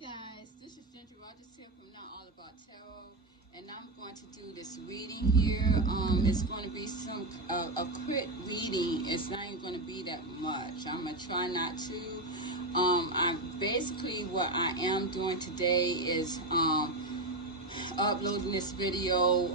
Guys, this is Ginger Rogers here from Not All About Tarot, and I'm going to do this reading here. It's going to be a quick reading. It's not even going to be that much. I'm going to try not to. What I am doing today is uploading this video,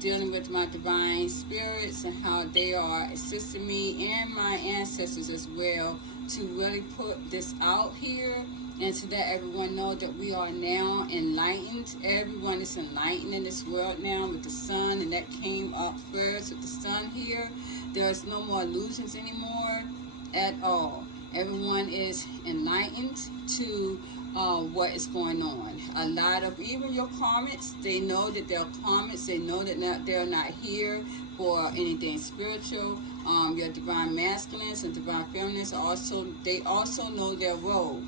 dealing with my divine spirits and how they are assisting me and my ancestors as well to really put this out here and to let everyone know that we are now enlightened. Everyone is enlightened in this world now with the sun, and that came up first with the sun here. There's no more illusions anymore at all. Everyone is enlightened to what is going on. A lot of even your comments, they know that they're comments. They know that they're not here for anything spiritual. Your divine masculines and divine feminines also know their role.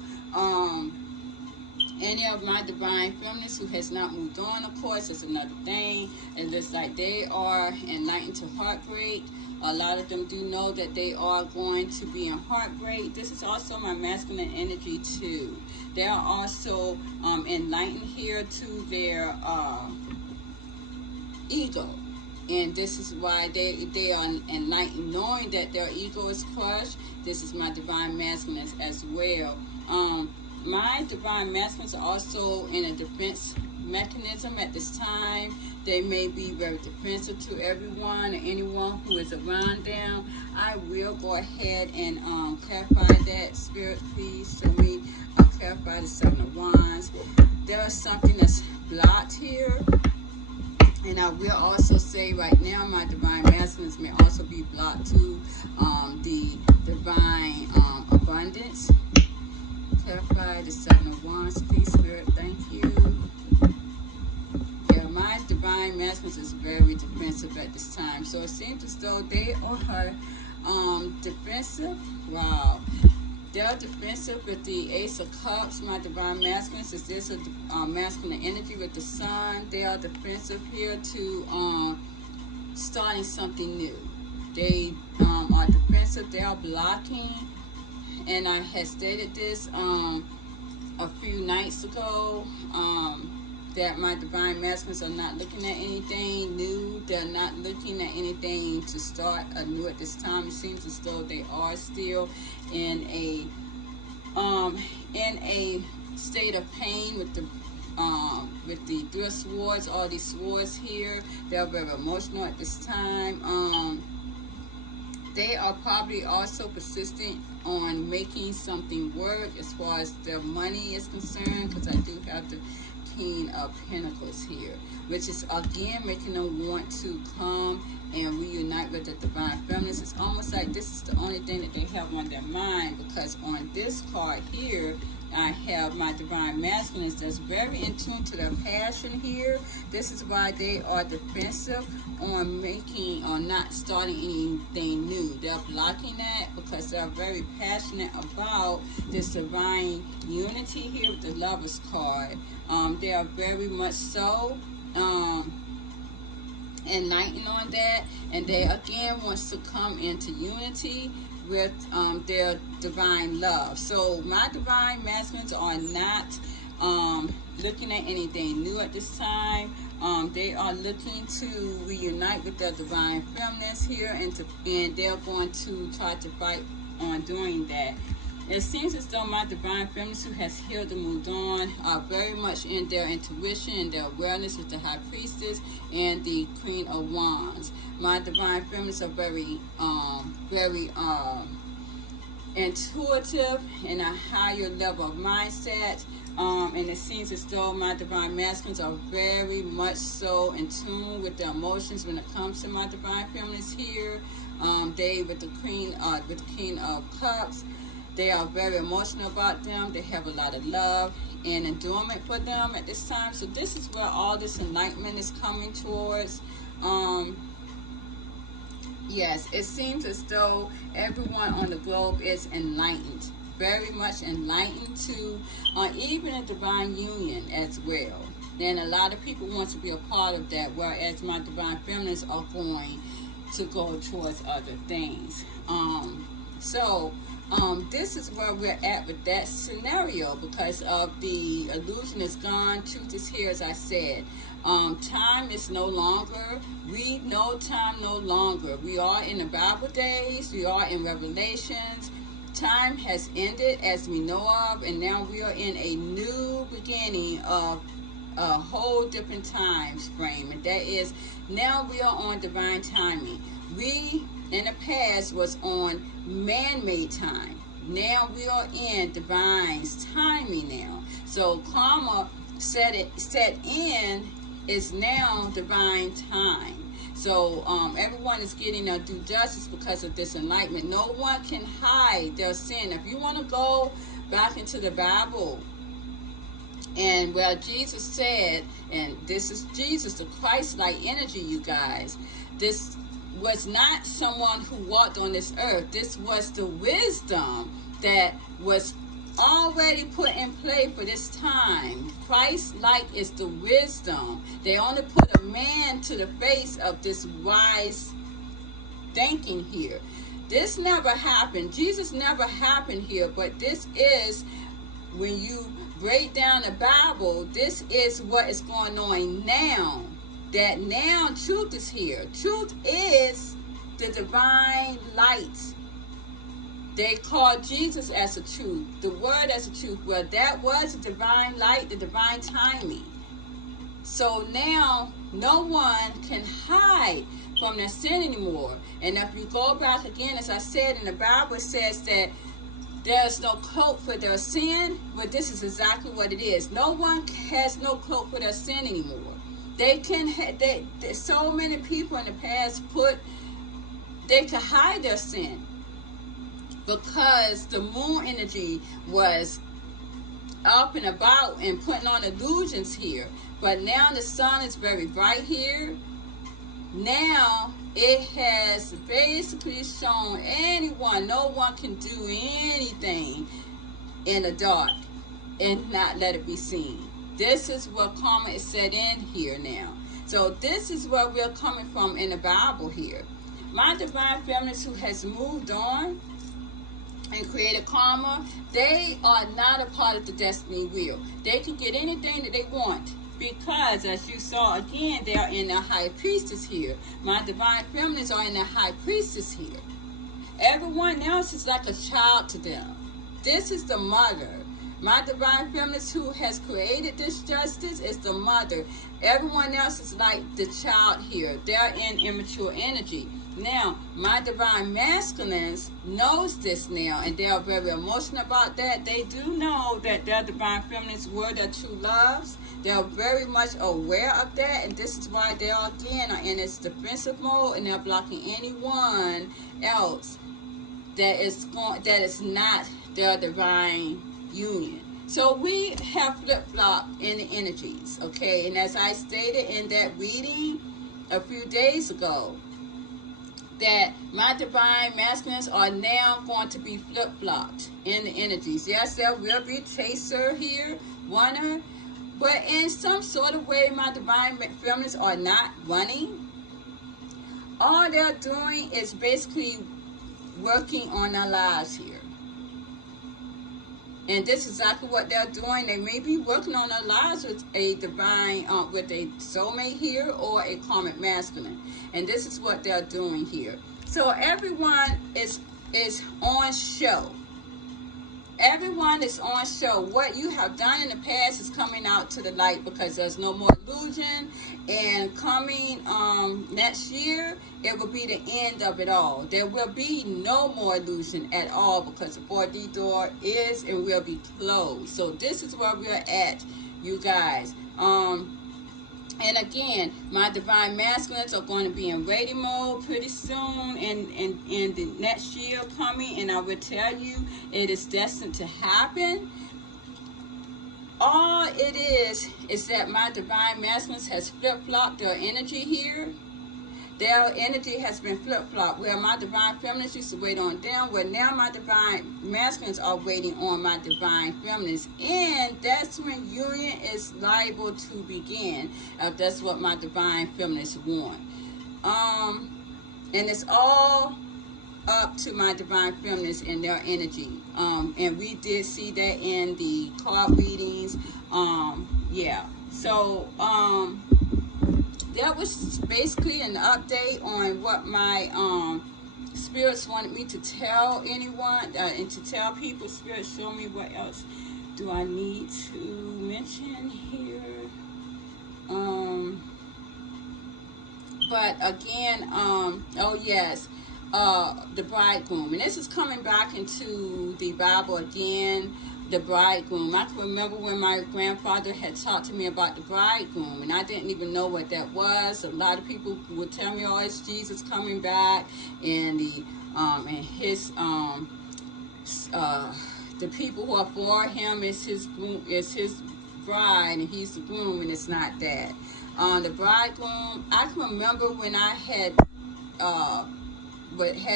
Any of my divine feminists who has not moved on, of course, is another thing. It looks like they are enlightened to heartbreak. A lot of them do know that they are going to be in heartbreak. This is also my masculine energy too. They are also enlightened here to their ego. And this is why they are enlightened, knowing that their ego is crushed. This is my divine masculines as well. My divine masculines are also in a defense mechanism at this time. They may be very defensive to everyone and anyone who is around them. I will go ahead and clarify that. Spirit, please show me. I'll clarify the Seven of Wands. There is something that's blocked here. And I will also say right now, my divine masculines may also be blocked to the divine abundance. Clarify the Seven of Wands, please, Spirit. Thank you. Yeah, my divine masculines is very defensive at this time. So it seems as though they are defensive. Wow. They're defensive with the Ace of Cups. My divine masculines is this a masculine energy with the sun. They are defensive here to starting something new. They are defensive. They are blocking. And I had stated this a few nights ago, that my divine masculines are not looking at anything new. They're not looking at anything to start anew at this time. It seems as though they are still in a state of pain with the three swords. All these swords here, they're very emotional at this time. They are probably also persistent on making something work as far as their money is concerned, because I do have the King of Pentacles here, which is again making them want to come and reunite with the divine feminines. It's almost like this is the only thing that they have on their mind, because on this card here, I have my divine masculines that's very in tune to their passion here. This is why they are defensive on making or not starting anything new. They're blocking that because they're very passionate about this divine unity here with the Lovers card. They are very much so enlightened on that, and they again wants to come into unity with their divine love. So my divine masculines are not looking at anything new at this time. They are looking to reunite with their divine feminines here, and they're going to try to fight on doing that. It seems as though my divine feminines who has healed and moved on are very much in their intuition and their awareness with the High Priestess and the Queen of Wands. My divine feminines are very intuitive and a higher level of mindset. And it seems as though my divine masculines are very much so in tune with their emotions when it comes to my divine feminines here. They with the King of Cups. They are very emotional about them. They have a lot of love and endowment for them at this time. So this is where all this enlightenment is coming towards. Yes, it seems as though everyone on the globe is enlightened. Very much enlightened to even a divine union as well. Then a lot of people want to be a part of that, whereas my divine feminines are going to go towards other things. So this is where we're at with that scenario because of the illusion is gone. Truth is here, as I said. Time is no longer. We know time no longer. We are in the Bible days. We are in Revelations. Time has ended as we know of, and now we are in a new beginning of a whole different time frame, and that is now we are on divine timing. We in the past was on man-made time. Now we are in divine's timing now. So karma set in is now divine time. So everyone is getting a due justice because of this enlightenment. No one can hide their sin. If you want to go back into the Bible, and well, Jesus said, and this is Jesus, the Christ-like energy, you guys. This was not someone who walked on this earth. This was the wisdom that was already put in play for this time. Christ-like is the wisdom. They only put a man to the face of this wise thinking here. This never happened. Jesus never happened here, but this is, when you break down the Bible, this is what is going on now. That now truth is here. Truth is the divine light. They call Jesus as a truth, the word as a truth. Well, that was the divine light, the divine timing. So now no one can hide from their sin anymore. And if you go back again, as I said in the Bible, it says that there's no cloak for their sin. But this is exactly what it is. No one has no cloak for their sin anymore. They can so many people in the past they could hide their sin because the moon energy was up and about and putting on illusions here. But now the sun is very bright here. Now it has basically shown no one can do anything in the dark and not let it be seen. This is what karma is set in here now. So this is where we're coming from in the Bible here. My divine feminines who has moved on and created karma, they are not a part of the destiny wheel. They can get anything that they want because, as you saw again, they are in the high priestess here. My divine feminines are in the high priestess here. Everyone else is like a child to them. This is the mother. My divine feminist who has created this justice is the mother. Everyone else is like the child here. They're in immature energy. Now, my divine masculines knows this now, and they are very emotional about that. They do know that their divine feminines were their true loves. They are very much aware of that, and this is why they are again are in this defensive mode, and they're blocking anyone else that is not their divine union. So we have flip-flopped in the energies, okay? And as I stated in that reading a few days ago, that my divine masculines are now going to be flip-flopped in the energies. Yes, there will be chaser here, runner, but in some sort of way, my divine feminines are not running. All they're doing is basically working on their lives here. And this is exactly what they're doing. They may be working on their lives with a divine, with a soulmate here or a karmic masculine. And this is what they're doing here. So everyone is on show. Everyone is on show. What you have done in the past is coming out to the light because there's no more illusion. And coming next year, it will be the end of it all. There will be no more illusion at all because the 4D door is and will be closed. So this is where we're at, you guys. And again, my divine masculines are going to be in waiting mode pretty soon and the next year coming. And I will tell you, it is destined to happen. All it is that my divine masculines has flip-flopped their energy here. Their energy has been flip-flopped. Where my divine feminines used to wait on them, where now my divine masculines are waiting on my divine feminines. And that's when union is liable to begin. That's what my divine feminines want. And it's all up to my divine feminines and their energy. And we did see that in the card readings. Yeah. So that was basically an update on what my spirits wanted me to tell anyone and to tell people. Spirit, show me what else do I need to mention here. But again, oh yes, the bridegroom, and this is coming back into the Bible again. The bridegroom. I can remember when my grandfather had talked to me about the bridegroom, and I didn't even know what that was. A lot of people would tell me, "Oh, it's Jesus coming back," and and his the people who are for him is his groom, is his bride, and he's the groom, and it's not that. The bridegroom. I can remember when I had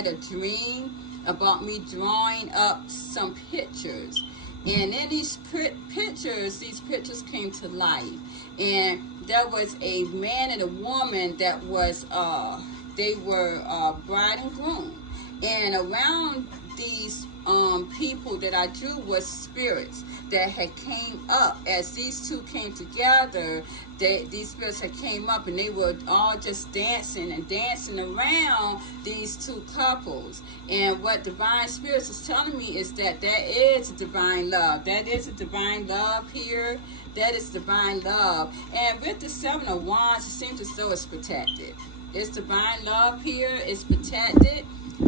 a dream about me drawing up some pictures. And in these pictures came to life. And there was a man and a woman that was, they were bride and groom. And around these people that I drew was spirits that had came up. As these two came together, these spirits had came up, and they were all just dancing around these two couples. And what divine spirits is telling me is that is divine love. That is a divine love here. That is divine love. And with the Seven of Wands, it seems as though it's protected. It's divine love here. It's protected.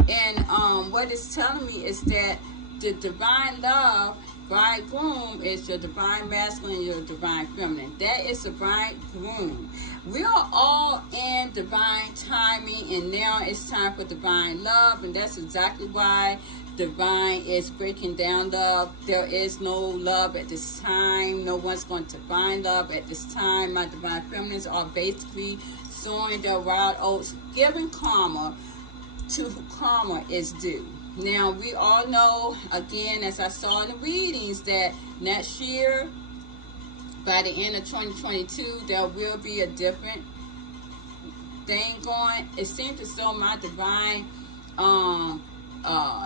And what it's telling me is that the divine love, bridegroom, is your divine masculine and your divine feminine. That is the bridegroom. We are all in divine timing, and now it's time for divine love, and that's exactly why divine is breaking down love. There is no love at this time. No one's going to find love at this time. My divine feminines are basically sowing their wild oats, giving karma to who karma is due. Now, we all know, again, as I saw in the readings, that next year, by the end of 2022, there will be a different thing going. It seems as though my divine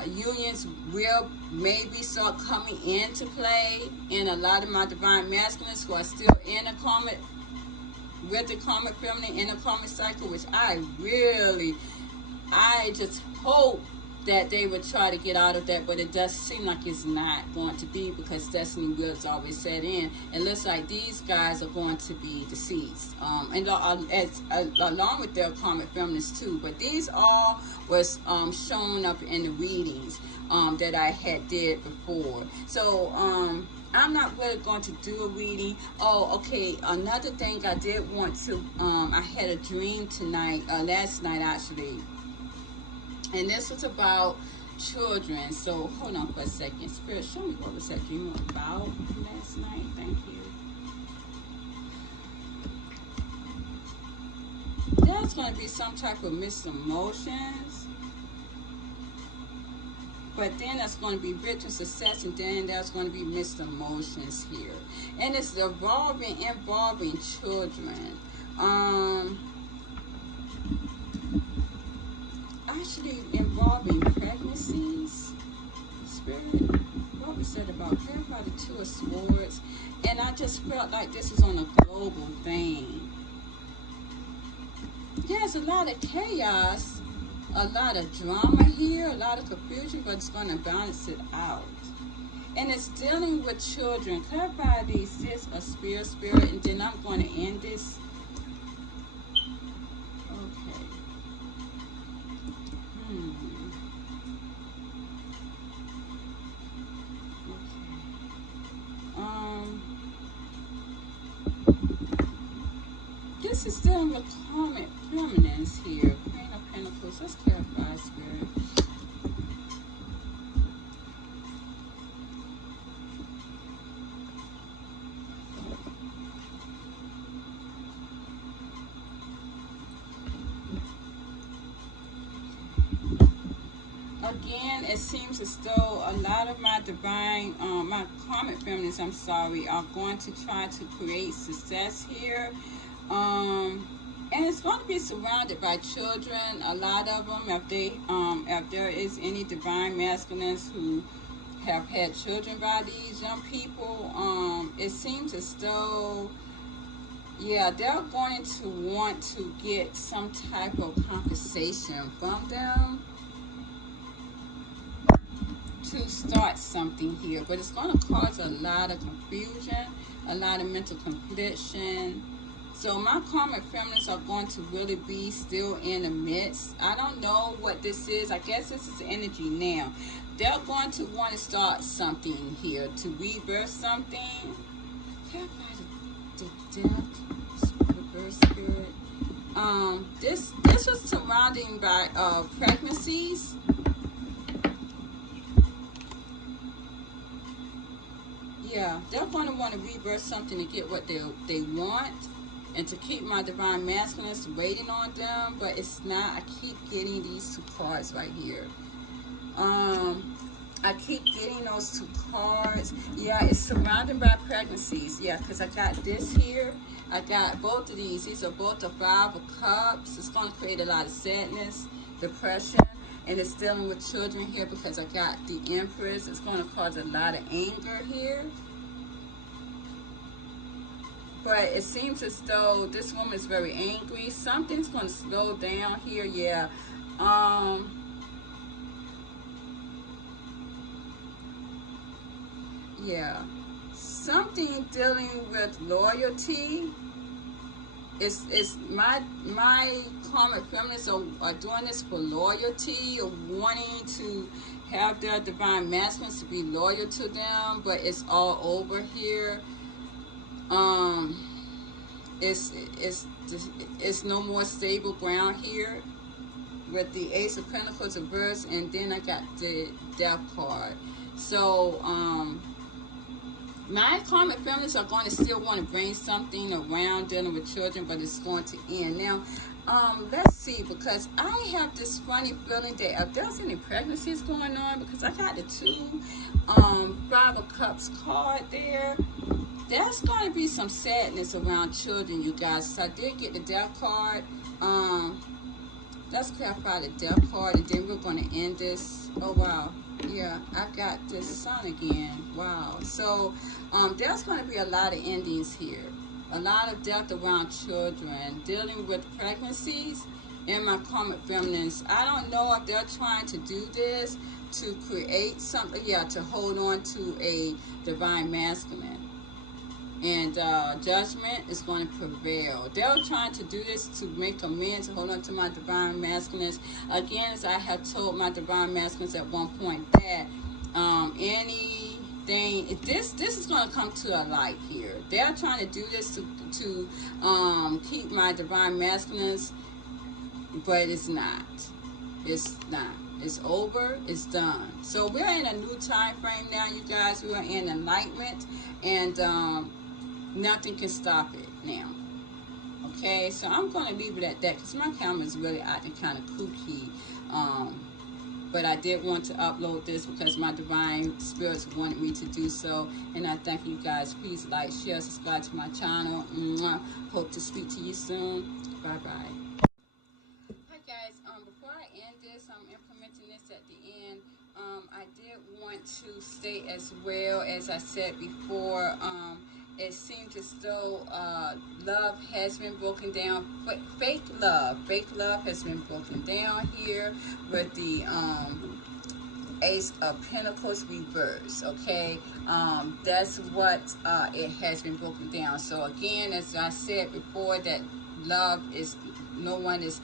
unions will maybe start coming into play, and a lot of my divine masculines who are still in a karmic, with the karmic feminine in a karmic cycle, which I just hope that they would try to get out of that, but it does seem like it's not going to be, because destiny will is always set in. It looks like these guys are going to be deceased, and along with their karmic feminists too. But these all was shown up in the readings that I had did before. So I'm not really going to do a reading. Oh, okay. Another thing I did want to, I had a dream tonight, last night actually. And this was about children. So hold on for a second. Spirit, show me what was that dream about last night. Thank you. There's going to be some type of mixed emotions. But then there's going to be victory, success, and then there's going to be mixed emotions here. And it's involving children. Actually involving pregnancies. Spirit, what was that about? Clarify the Two of Swords. And I just felt like this is on a global thing. There's a lot of chaos, a lot of drama here, a lot of confusion, but it's going to balance it out. And it's dealing with children. Clarify the Six of Spirit, and then I'm going to end this. This is dealing with karmic feminines here. Queen of Pentacles. Let's clarify, Spirit. Again, it seems as though a lot of my divine, my karmic feminines, I'm sorry, are going to try to create success here. And it's going to be surrounded by children, a lot of them. If there is any divine masculines who have had children by these young people, it seems as though, yeah, they're going to want to get some type of compensation from them to start something here. But it's going to cause a lot of confusion, a lot of mental confliction. So my karmic feminines are going to really be still in the midst. I don't know what this is. I guess this is energy now. They're going to want to start something here, to rebirth something. Yeah, the death, reverse spirit. This was surrounding by pregnancies. Yeah, they're going to want to rebirth something to get what they want. And to keep my divine masculines waiting on them, but it's not. I keep getting these two cards right here. I keep getting those two cards. Yeah, it's surrounded by pregnancies. Yeah, because I got this here. I got both of these. These are both the Five of Cups. It's going to create a lot of sadness, depression, and it's dealing with children here because I got the Empress. It's going to cause a lot of anger here. But it seems as though this woman is very angry. Something's going to slow down here. Yeah. Yeah. Something dealing with loyalty. It's my karmic feminists are doing this for loyalty, or wanting to have their divine masculines to be loyal to them, but it's all over here. It's no more stable ground here with the Ace of Pentacles reverse, and then I got the Death card. So my karmic feminists are going to still want to bring something around dealing with children, but it's going to end now. Let's see, because I have this funny feeling that if there's any pregnancies going on, because I got the two Five of Cups card there, there's going to be some sadness around children, you guys. So I did get the Death card. Let's clarify the Death card, and then we're going to end this. Oh, wow. Yeah, I got this Sun again. Wow. So there's going to be a lot of endings here. A lot of death around children, dealing with pregnancies, and my karmic feminines. I don't know if they're trying to do this to create something, yeah, to hold on to a divine masculine. And judgment is going to prevail. They're trying to do this to make amends, to hold on to my divine masculines. Again, as I have told my divine masculines at one point, that anything, this is going to come to a light here. They're trying to do this to keep my divine masculines, but it's not. It's not. It's over. It's done. So we're in a new time frame now, you guys. We are in enlightenment, and nothing can stop it now. Okay, so I'm going to leave it at that because my camera is really acting kind of kooky. But I did want to upload this because my divine spirits wanted me to do so. And I thank you guys. Please like, share, subscribe to my channel. Hope to speak to you soon. Bye-bye. Hi guys, before I end this, I'm implementing this at the end. I did want to state as well, as I said before, it seems as though love has been broken down. Fake love has been broken down here with the Ace of Pentacles reverse. Okay, that's what it has been broken down. So again, as I said before, that love is, no one is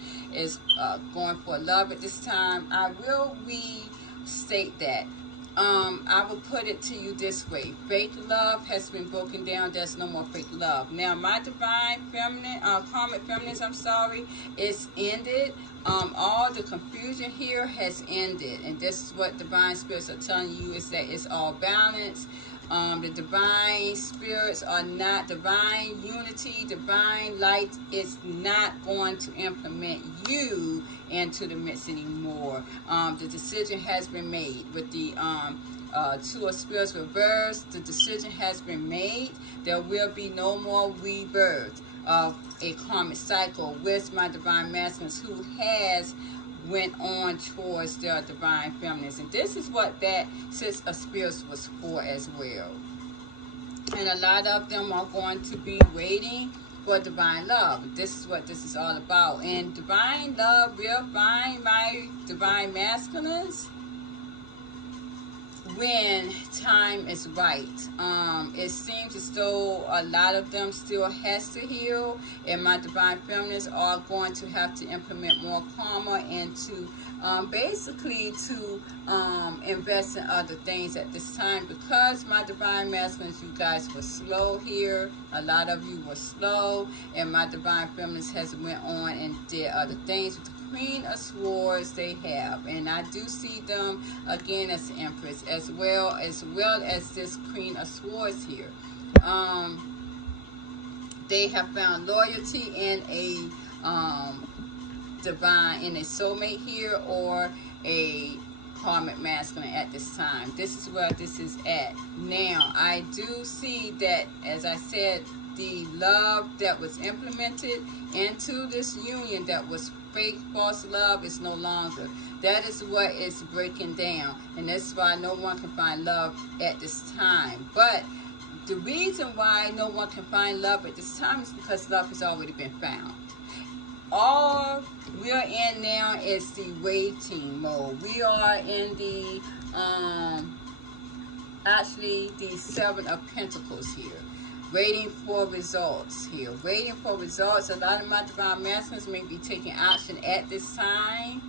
going for love at this time. I will restate that. I will put it to you this way. Fake love has been broken down. There's no more fake love. Now, my divine feminine, karmic feminines, I'm sorry, it's ended. All the confusion here has ended. And this is what divine spirits are telling you, is that it's all balanced. The divine spirits are not, divine unity, divine light is not going to implement you into the midst anymore. The decision has been made with the Two of Spirits reversed. The decision has been made. There will be no more rebirth of a karmic cycle with my divine masculines who has went on towards their divine feminines. And this is what that Six of Spirits was for as well. And a lot of them are going to be waiting for divine love. This is what this is all about. And divine love will find my divine masculines when time is right. It seems as though a lot of them still has to heal, and my divine feminines are going to have to implement more karma and to basically to invest in other things at this time, because my divine masculines, you guys were slow here. A lot of you were slow, and my divine feminines has went on and did other things with the Queen of Swords they have. And I do see them again as the Empress, as well as this Queen of Swords here. They have found loyalty in a in a soulmate here, or a karmic masculine at this time. This is where this is at. Now, I do see that, as I said, the love that was implemented into this union that was fake, false love is no longer. That is what is breaking down. And that's why no one can find love at this time. But the reason why no one can find love at this time is because love has already been found. All we're in now is the waiting mode. We are in the actually the Seven of Pentacles here, waiting for results here, waiting for results. A lot of my divine masculines may be taking action at this time.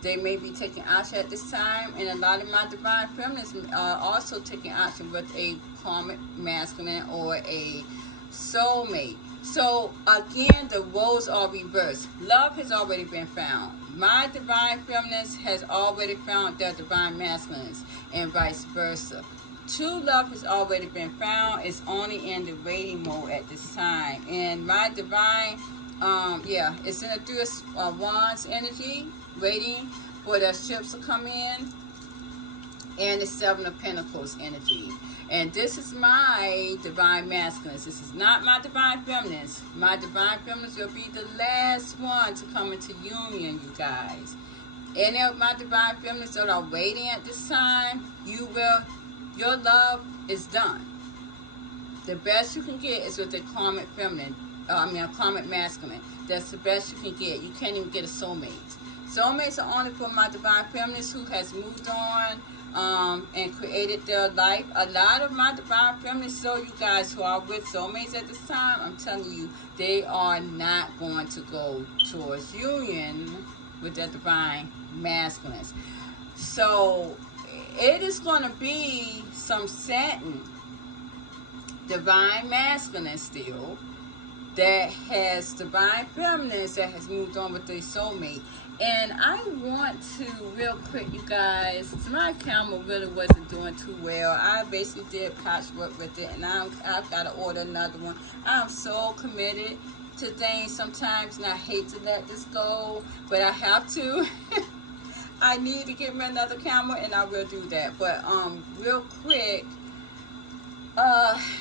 They may be taking action at this time, and a lot of my divine feminines are also taking action with a karmic masculine or a soulmate. So again, the roles are reversed. Love has already been found. My divine feminines has already found their divine masculines, and vice versa. True love has already been found. It's only in the waiting mode at this time. And my divine, it's in a Three of Wands energy, waiting for their ships to come in, and the Seven of Pentacles energy. And this is my divine masculines. This is not my divine feminines. My divine feminines will be the last one to come into union, you guys. Any of my divine feminines that are waiting at this time, your love is done. The best you can get is with a karmic feminine, a karmic masculine. That's the best you can get. You can't even get a soulmate. Soulmates are only for my divine feminines who has moved on and created their life. A lot of my divine feminines, so you guys who are with soulmates at this time, I'm telling you, they are not going to go towards union with their divine masculines. So it is going to be some satin divine masculine still that has divine feminines that has moved on with their soulmate. And I want to real quick, you guys, my camera really wasn't doing too well. I basically did patchwork with it, and I've got to order another one. I'm so committed to things sometimes, and I hate to let this go, but I have to. I need to get me another camera, and I will do that. But real quick,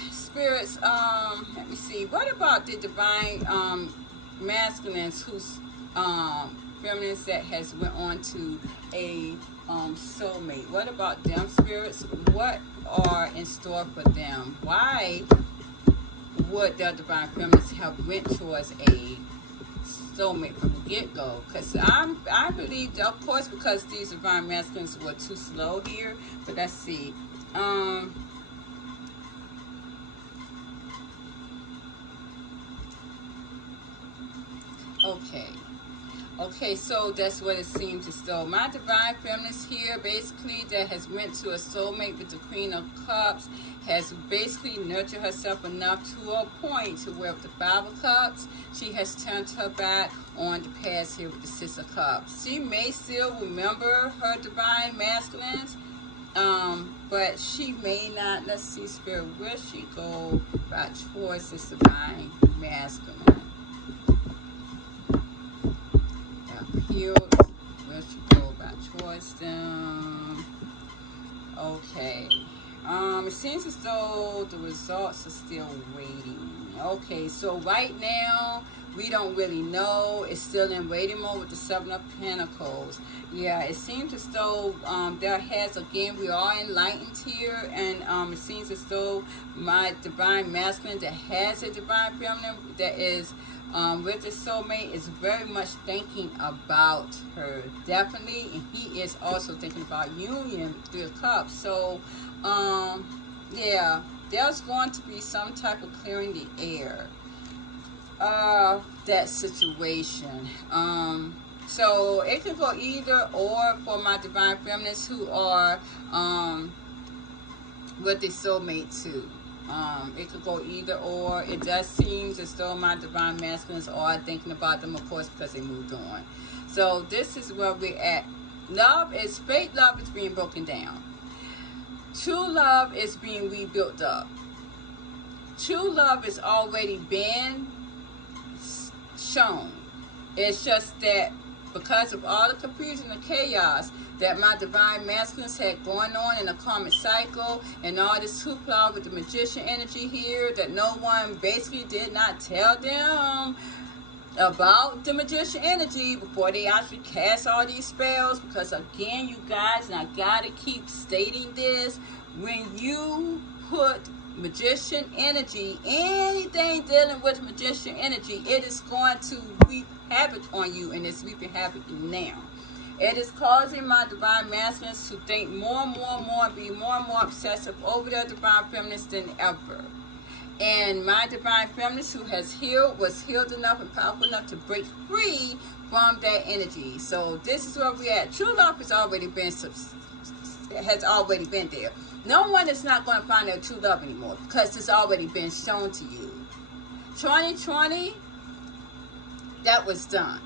spirits, let me see. What about the divine masculines who's feminines that has went on to a soulmate? What about them, spirits? What are in store for them? Why would their divine feminines have went towards a soulmate from the get-go? Because I believe, of course, because these divine masculines were too slow here. But let's see. Okay, so that's what it seems as though. My divine feminines here, basically, that has went to a soulmate with the Queen of Cups, has basically nurtured herself enough to a point to where with the Five of Cups, she has turned her back on the past here with the Six of Cups. She may still remember her divine masculines, but she may not. Let's see, Spirit, where she go right towards this divine masculine? Healed, where she go back towards them. Okay. It seems as though the results are still waiting. Okay, so right now we don't really know. It's still in waiting mode with the Seven of Pentacles. Yeah, it seems as though there has, again, we are enlightened here, and it seems as though my divine masculine that has a divine feminine that is with his soulmate is very much thinking about her, definitely, and he is also thinking about union with 3 of Cups. So yeah, there's going to be some type of clearing the air of that situation. So it could go either or for my divine feminines who are with their soulmate too. It could go either or. It does seem as though my divine masculines are thinking about them, of course, because they moved on. So this is where we're at. Love is, fake love is being broken down. True love is being rebuilt up. True love has already been shown. It's just that because of all the confusion and chaos that my divine masculines had going on in a karmic cycle, and all this hoopla with the magician energy here, that no one basically did not tell them about the magician energy before they actually cast all these spells. Because again, you guys, and I gotta keep stating this, when you put magician energy, anything dealing with magician energy, it is going to wreak havoc on you, and it's wreaking havoc now. It is causing my divine masculines to think more and more and more, and be more and more obsessive over their divine feminines than ever. And my divine feminines who has healed, was healed enough and powerful enough to break free from that energy. So this is where we're at. True love has already been there. No one is not going to find their true love anymore because it's already been shown to you. 2020, that was done.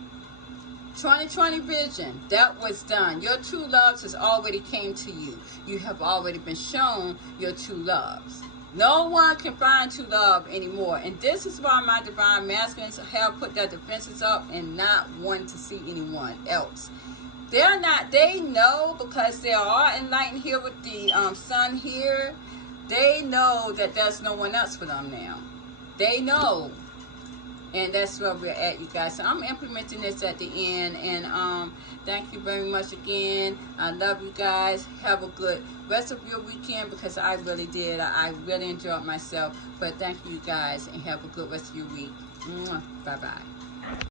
2020 vision, that was done. Your true loves has already came to you. You have already been shown your true loves. No one can find true love anymore. And this is why my divine masculines have put their defenses up and not wanting to see anyone else. They're not, they know, because they are enlightened here with the sun here. They know that there's no one else for them now. They know. And that's where we're at, you guys. So I'm implementing this at the end. And thank you very much again. I love you guys. Have a good rest of your weekend, because I really did. I really enjoyed myself. But thank you guys, and have a good rest of your week. Bye-bye.